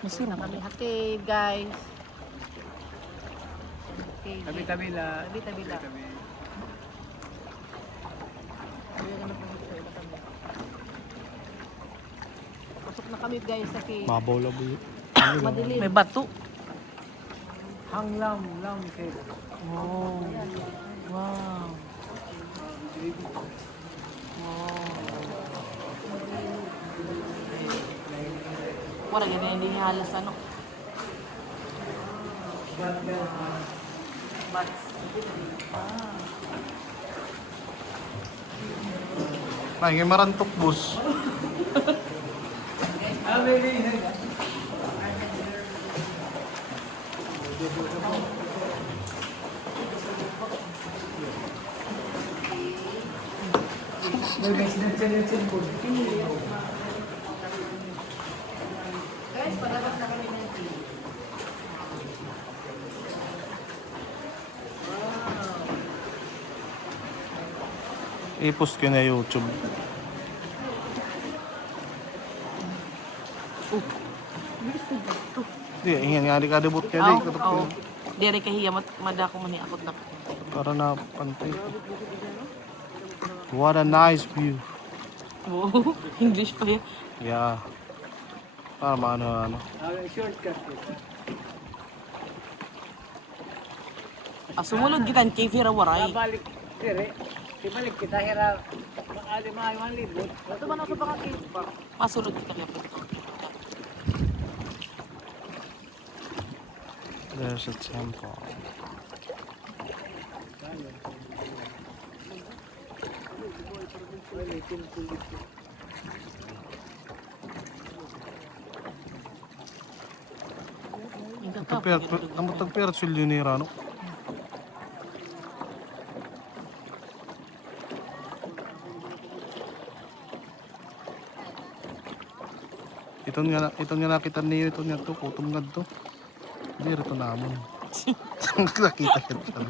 Masarap. Kami hatid, guys. Okay, Tabi-tabi lang. Tabi-tabi lang. Tabi. Pasok na kami, guys, sa cave. Mabaw labo yun. Madilim. May bato. Hanglam, lam, cake. Oh. Wow. Wala ganyan, hindi halos ano. But, Ay, ngay marantok, boss. Guys, palabas na kami ng cave. I-post ko na YouTube. Di, ingin nga di kadibot ka di. oh. Dere kahiya madako man ni akot na. Para na pantay. What a nice view. Oh, English pa yan. Yeah. Para maano. Shortcut. Sumulod kita ang cave hira waray. Balik, dire. Ibalik kita, hira. Makali mga libot. Ito ba na ito baka cave pa? Masulod kita kaya pwede. There's a temple. Ang tagpera sulyo ni Rano. Ito nga nakita niyo ito nga to, kutom nga to. Hindi rito namon. Nakita ka dyan.